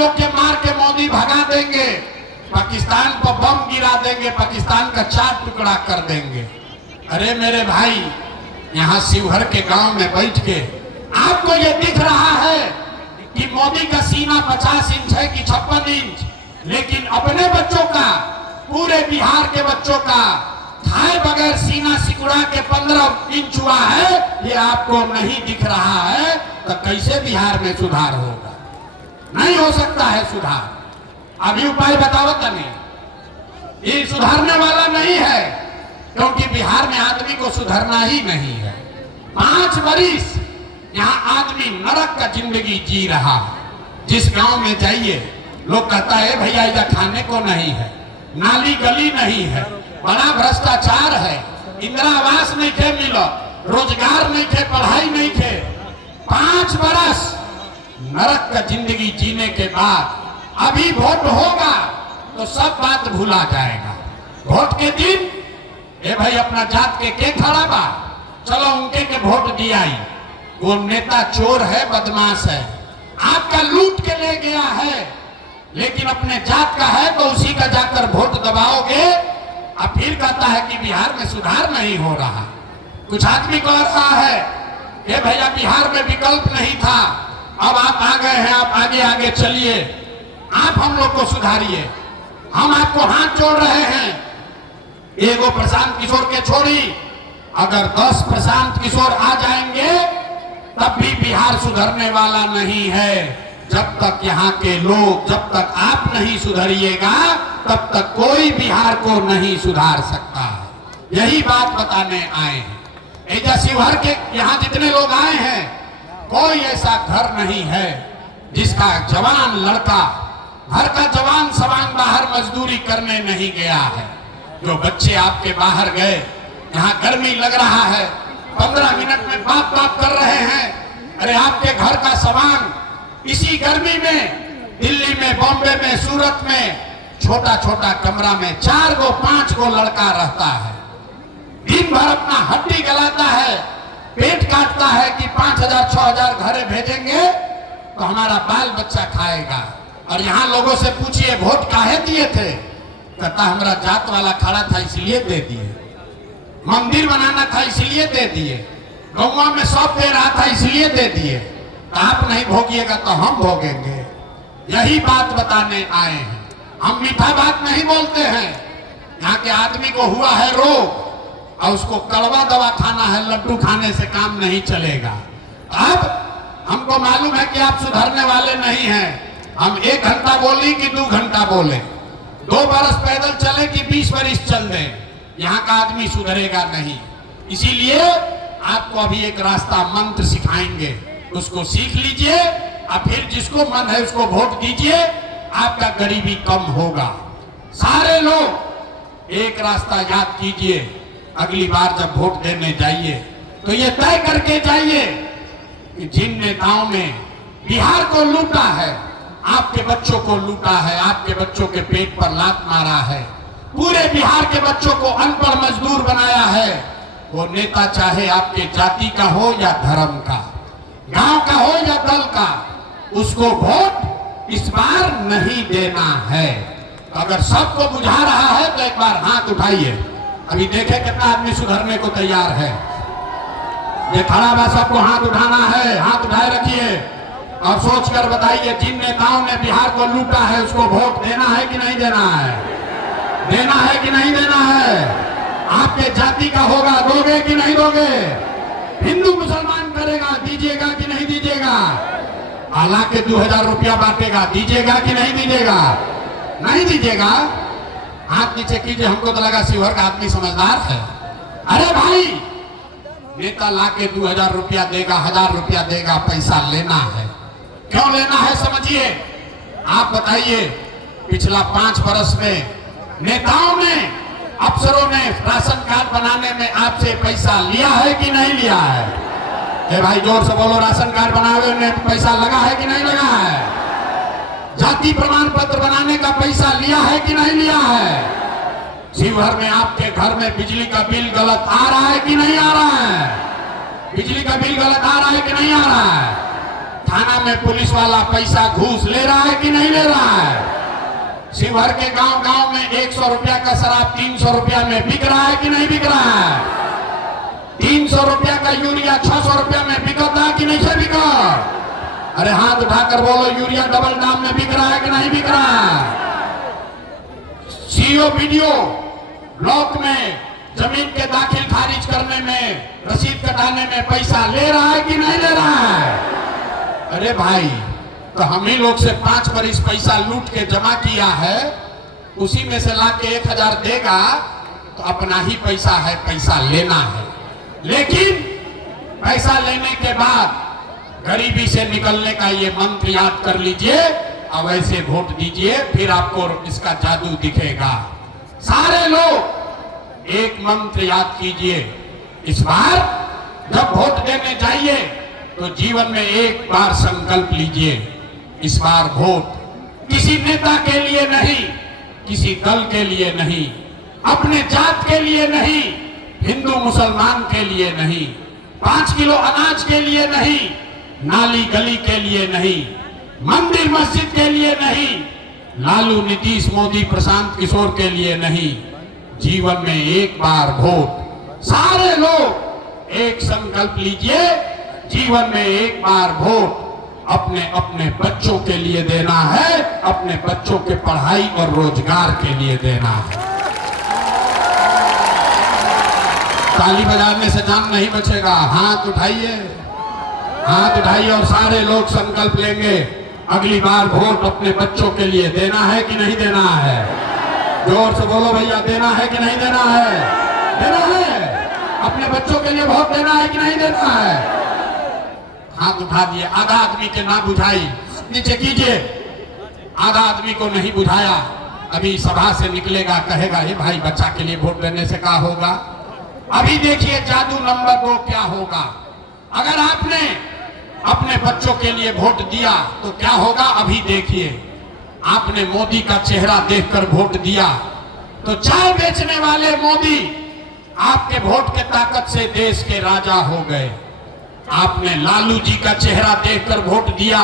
लोग के मार के मोदी भगा देंगे, पाकिस्तान पर बम गिरा देंगे, पाकिस्तान का 4 टुकड़ा कर देंगे। अरे मेरे भाई, यहाँ शिवहर के गांव में बैठ के आपको ये दिख रहा है कि मोदी का सीना 50 इंच है कि 56 इंच, लेकिन अपने बच्चों का, पूरे बिहार के बच्चों का खाए बगैर सीना सिकुड़ा के 15 इंच हुआ है, ये आपको नहीं दिख रहा है। तो कैसे बिहार में सुधार होगा? नहीं हो सकता है सुधार। अभी उपाय बताओ तनी, ये सुधारने वाला नहीं है, क्योंकि बिहार में आदमी को सुधरना ही नहीं है। 5 बरिस यहाँ आदमी नरक का जिंदगी जी रहा है। जिस गांव में जाइए लोग कहता है भैया इधर खाने को नहीं है, नाली गली नहीं है, बड़ा भ्रष्टाचार है, इंदिरा आवास नहीं थे मिलो, रोजगार नहीं थे, पढ़ाई नहीं थे। 5 बरस नरक का जिंदगी जीने के बाद अभी वोट होगा तो सब बात भूला जाएगा। वोट के दिन ए भाई अपना जात के खड़ा बा, चलो उनके के वोट दिया ही। वो नेता चोर है, बदमाश है, आपका लूट के ले गया है, लेकिन अपने जात का है तो उसी का जाकर वोट दबाओगे। अब फिर कहता है कि बिहार में सुधार नहीं हो रहा। कुछ आदमी कह रहा है कि भैया बिहार में विकल्प नहीं था, अब आप आ गए हैं, आप आगे आगे चलिए, आप हम लोग को सुधारिए, हम आपको हाथ जोड़ रहे हैं। एगो प्रशांत किशोर के छोड़ी, अगर 10 प्रशांत किशोर आ जाएंगे तब भी बिहार सुधरने वाला नहीं है। जब तक यहाँ के लोग, जब तक आप नहीं सुधरिएगा तब तक कोई बिहार को नहीं सुधार सकता। यही बात बताने आए हैं। ऐसा शिवहर के यहाँ जितने लोग आए हैं, कोई ऐसा घर नहीं है जिसका जवान लड़का, घर का जवान सवान बाहर मजदूरी करने नहीं गया है। जो बच्चे आपके बाहर गए, यहाँ गर्मी लग रहा है, 15 मिनट में बात कर रहे हैं। अरे आपके घर का सवान इसी गर्मी में दिल्ली में, बॉम्बे में, सूरत में छोटा छोटा कमरा में 4 गो 5 गो लड़का रहता है, दिन भर अपना हड्डी गलाता है, पेट काटता है कि 5,000 6,000 घरे भेजेंगे तो हमारा बाल बच्चा खाएगा। और यहाँ लोगों से पूछिए वोट काहे दिए थे, कहता हमारा जात वाला खड़ा था इसलिए दे दिए, मंदिर बनाना था इसलिए दे दिए, गौवा में सब दे रहा था इसलिए दे दिए, आप नहीं भोगिएगा तो हम भोगेंगे। यही बात बताने आए हैं। हम मीठा बात नहीं बोलते हैं। यहाँ के आदमी को हुआ है रोग और उसको कड़वा दवा खाना है, लड्डू खाने से काम नहीं चलेगा। अब हमको मालूम है कि आप सुधरने वाले नहीं हैं। हम 1 घंटा बोली कि 2 घंटा बोले, 2 बरस पैदल चले कि 20 बरस चल दें, यहाँ का आदमी सुधरेगा नहीं। इसीलिए आपको अभी एक रास्ता मंत्र सिखाएंगे, उसको सीख लीजिए और फिर जिसको मन है उसको वोट दीजिए, आपका गरीबी कम होगा। सारे लोग एक रास्ता याद कीजिए, अगली बार जब वोट देने जाइए तो ये तय करके जाइए कि जिन नेताओं ने बिहार को लूटा है, आपके बच्चों को लूटा है, आपके बच्चों के पेट पर लात मारा है, पूरे बिहार के बच्चों को अनपढ़ मजदूर बनाया है, वो नेता चाहे आपके जाति का हो या धर्म का, गांव का हो या दल का, उसको वोट इस बार नहीं देना है। तो अगर सबको बुझा रहा है तो एक बार हाथ उठाइए, अभी देखे कितना आदमी सुधरने को तैयार है। ये खड़ा बा, सबको हाथ उठाना है, हाथ उठाए रखिए और सोच कर बताइए जिन नेताओं ने बिहार को लूटा है उसको वोट देना है कि नहीं देना है, देना है कि नहीं देना है। आपके जाति का होगा, दोगे कि नहीं दोगे, हिंदू मुसलमान करेगा, दीजिएगा कि नहीं दीजिएगा, आला के 2000 रुपया बांटेगा, दीजिएगा कि नहीं दीजिएगा, नहीं दीजिएगा। हाथ नीचे कीजिए, हमको तो लगा शिवहर का आदमी समझदार है। अरे भाई, नेता ला के 2000 रुपया देगा, 1000 रुपया देगा, पैसा लेना है, क्यों लेना है समझिए। आप बताइए, पिछला 5 बरस में नेताओं ने, अफसरों ने राशन कार्ड बनाने में आपसे पैसा लिया है कि नहीं लिया है? ए भाई जोर से बोलो, राशन कार्ड बनाने में पैसा लगा है कि नहीं लगा है? जाति प्रमाण पत्र बनाने का पैसा लिया है कि नहीं लिया है? शिवहर में आपके घर में बिजली का बिल गलत आ रहा है कि नहीं आ रहा है? बिजली का बिल गलत आ रहा है कि नहीं आ रहा है? थाना में पुलिस वाला पैसा घूस ले रहा है कि नहीं ले रहा है? शिवहर के गांव गांव में 100 रुपया का शराब 300 रुपया में बिक रहा है कि नहीं बिक रहा है? 300 रुपया का यूरिया 600 रुपया में बिकता है कि नहीं से बिका? अरे हाथ उठाकर बोलो, यूरिया डबल दाम में बिक रहा है कि नहीं बिक रहा है? सीओ वीडियो ब्लॉक में जमीन के दाखिल खारिज करने में, रसीद कटाने में पैसा ले रहा है कि नहीं ले रहा है? अरे भाई, तो हम ही लोग से 5 बरिस पैसा लूट के जमा किया है, उसी में से लाके 1000 देगा तो अपना ही पैसा है, पैसा लेना है। लेकिन पैसा लेने के बाद गरीबी से निकलने का ये मंत्र याद कर लीजिए और वैसे वोट दीजिए, फिर आपको इसका जादू दिखेगा। सारे लोग एक मंत्र याद कीजिए, इस बार जब वोट देने जाइए तो जीवन में एक बार संकल्प लीजिए, इस बार वोट किसी नेता के लिए नहीं, किसी दल के लिए नहीं, अपने जात के लिए नहीं, हिंदू मुसलमान के लिए नहीं, 5 किलो अनाज के लिए नहीं, नाली गली के लिए नहीं, मंदिर मस्जिद के लिए नहीं, लालू नीतीश मोदी प्रशांत किशोर के लिए नहीं, जीवन में एक बार वोट। सारे लोग एक संकल्प लीजिए, जीवन में एक बार वोट अपने अपने बच्चों के लिए देना है, अपने बच्चों के पढ़ाई और रोजगार के लिए देना है। ताली बजाने से जान नहीं बचेगा। हाथ उठाइए, हाथ उठाइए और सारे लोग संकल्प लेंगे, अगली बार वोट अपने बच्चों के लिए देना है कि नहीं देना है? जोर से बोलो भैया, देना है कि नहीं देना है? देना है। अपने बच्चों के लिए वोट देना है कि नहीं देना है? हाथ उठा दिए। आधा आदमी के ना बुझाई, नीचे कीजिए। आधा आदमी को नहीं बुझाया, अभी सभा से निकलेगा, कहेगा ये भाई बच्चा के लिए वोट देने से क्या होगा? अभी देखिए जादू नंबर 2 क्या होगा। अगर आपने अपने बच्चों के लिए वोट दिया तो क्या होगा, अभी देखिए। आपने मोदी का चेहरा देखकर वोट दिया तो चाय बेचने वाले मोदी आपके वोट के ताकत से देश के राजा हो गए। आपने लालू जी का चेहरा देखकर वोट दिया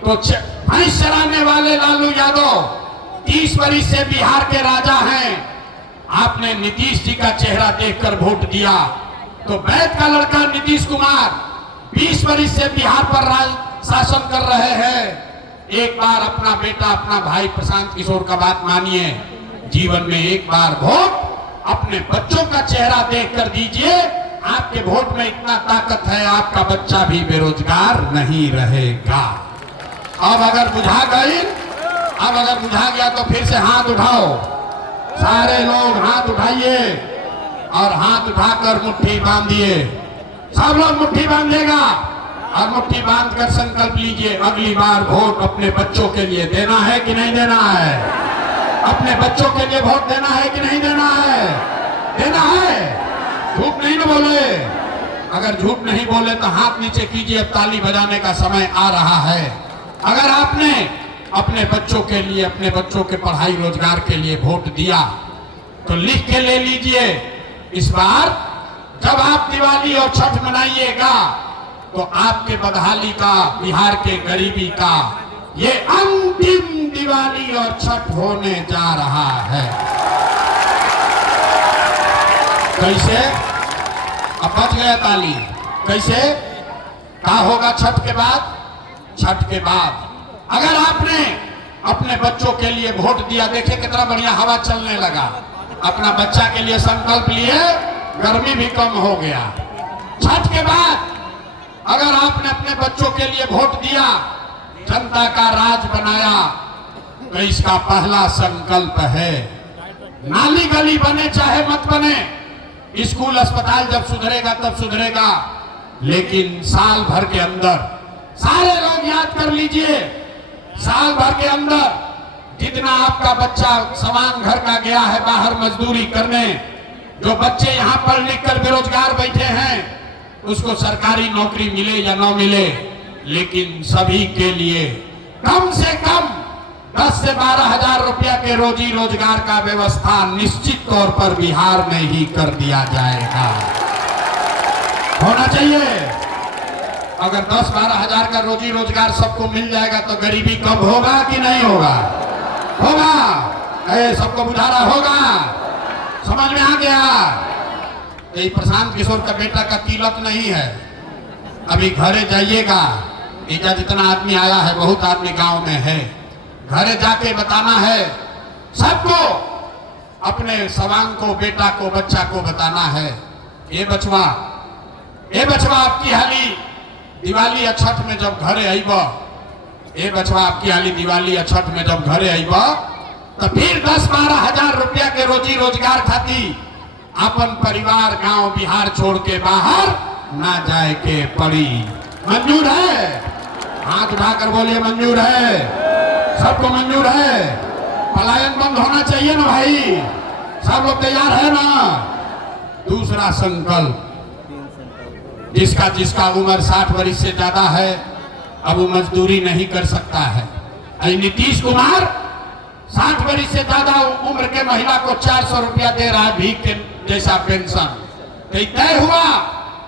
तो भैंस चराने वाले लालू यादव 30 वर्ष से बिहार के राजा हैं। आपने नीतीश जी का चेहरा देखकर वोट दिया तो वैद का लड़का नीतीश कुमार 20 वर्ष से बिहार पर राज शासन कर रहे हैं। एक बार अपना बेटा, अपना भाई प्रशांत किशोर का बात मानिए, जीवन में एक बार वोट अपने बच्चों का चेहरा देखकर दीजिए। आपके वोट में इतना ताकत है, आपका बच्चा भी बेरोजगार नहीं रहेगा। अब अगर बुझा गई, अब अगर बुझा गया तो फिर से हाथ उठाओ। सारे लोग हाथ उठाइए और हाथ उठाकर मुट्ठी बांधिए। सब लोग मुट्ठी बांधेगा और मुट्ठी बांधकर संकल्प लीजिए, अगली बार वोट अपने बच्चों के लिए देना है कि नहीं देना है? अपने बच्चों के लिए वोट देना है कि नहीं देना है? देना है। झूठ नहीं ना बोले। अगर झूठ नहीं बोले तो हाथ नीचे कीजिए, अब ताली बजाने का समय आ रहा है। अगर आपने अपने बच्चों के लिए, अपने बच्चों के पढ़ाई रोजगार के लिए वोट दिया तो लिख के ले लीजिए, इस बार जब आप दिवाली और छठ मनाइएगा तो आपके बदहाली का, बिहार के गरीबी का ये अंतिम दिवाली और छठ होने जा रहा है। कैसे? अब बच गया ताली। कैसे? क्या होगा छठ के बाद? छठ के बाद अगर आपने अपने बच्चों के लिए वोट दिया, देखिए कितना बढ़िया हवा चलने लगा। अपना बच्चा के लिए संकल्प लिए, गर्मी भी कम हो गया। छठ के बाद अगर आपने अपने बच्चों के लिए वोट दिया, जनता का राज बनाया, तो इसका पहला संकल्प है, नाली गली बने चाहे मत बने, स्कूल अस्पताल जब सुधरेगा तब सुधरेगा, लेकिन साल भर के अंदर, सारे लोग याद कर लीजिए, साल भर के अंदर जितना आपका बच्चा समान घर का गया है बाहर मजदूरी करने, जो बच्चे यहाँ पढ़ लिख कर बेरोजगार बैठे हैं, उसको सरकारी नौकरी मिले या न मिले, लेकिन सभी के लिए कम से कम 10 से 12 हजार रुपया के रोजी रोजगार का व्यवस्था निश्चित तौर पर बिहार में ही कर दिया जाएगा। होना चाहिए। अगर 10-12 हजार का रोजी रोजगार सबको मिल जाएगा तो गरीबी कम होगा कि नहीं होगा? होगा। सबको बुझारा होगा। समझ में आ गया? ये प्रशांत किशोर का बेटा का तिलक नहीं है। अभी घरे जाइएगा, इधर जितना आदमी आया है, बहुत आदमी गांव में है, घरे जाके बताना है सबको, अपने सवांग को, बेटा को, बच्चा को बताना है, ये बचवा आपकी हाली दिवाली अछठ में जब घरे आईब, ये बचवा आपकी हाली दिवाली अछठ में जब घरे आईब तो फिर 10-12 हजार रुपया के रोजी रोजगार खाती अपन परिवार गांव बिहार छोड़ के बाहर ना जाए के पड़ी। मंजूर है? हाथ उठाकर बोलिए मंजूर है। सबको मंजूर है? पलायन बंद होना चाहिए ना भाई? सब लोग तैयार है ना? दूसरा संकल्प, जिसका उम्र 60 वर्ष से ज्यादा है, अब वो मजदूरी नहीं कर सकता है। नीतीश कुमार 60 वर्ष से ज्यादा उम्र के महिला को 400 रुपया दे रहा है भीख के जैसा पेंशन। तय हुआ